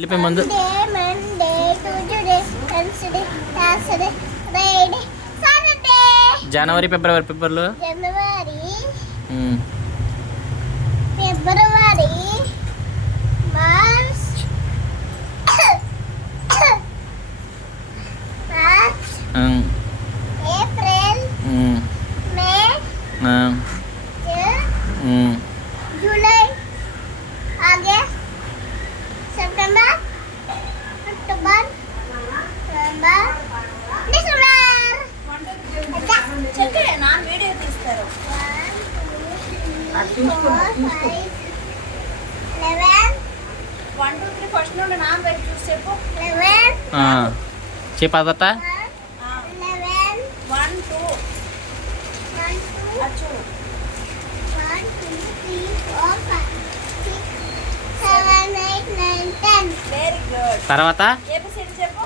వెళ్ళిపోయి ముందు జనవరి ఫిబ్రవరి పేపర్లు ఫిబ్రవరి March April May July August September October November December. చెప్పేనా వీడియో తీస్తారు. 1 2 3 ఫస్ట్ నుండి నా పెట్టి చూసి చెప్పు. 11 చెప్పదట 11 1 2 అచ్చు 1 2 3 4 5 6 7 8 9 10. Very good. తర్వాత ఏబిసిడి చెప్పు.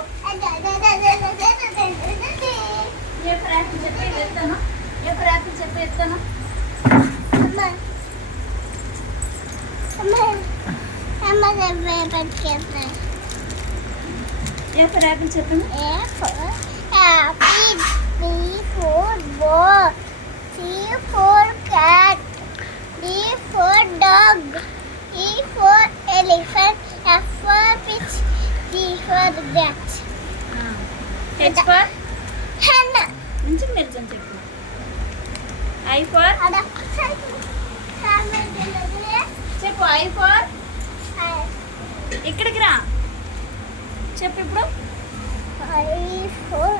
ఏ ఫ్రాక్ చెప్పి ఎత్తాను. ఏ ఫ్రాక్ చెప్పి ఎత్తాను. ఏ ఫ్రాక్ చెప్పండి. A for apple, B for ball, C for cat, D for dog, E for elephant, F for fish, G for cat. H for Hen. నుంచి నిల్చొని చెప్పు. ఐ ఫర్ చెప్పు. ఐ ఫర్ ఇక్కడికి రా చెప్పు ఇప్పుడు. I for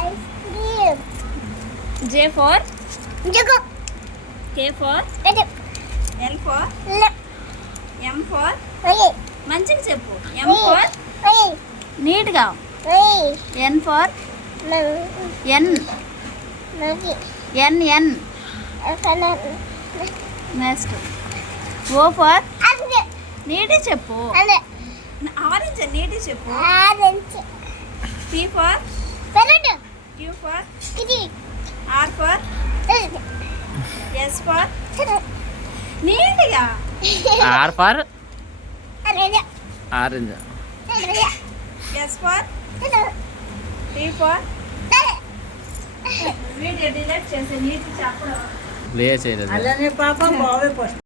ice cream. J for Jago. K for L for M for మంచిగా చెప్పు. ఎం ఫర్ నీట్గా. N for N N N next. O for నీటి చెప్పు. ఆరెంజ్ నీటి చెప్పు. P for Q for R for S for నీట్గా. R for orange, S for T for video delete చేసి నీటి చెప్పడం లే చేయలేదు. అలానే పాప బాగా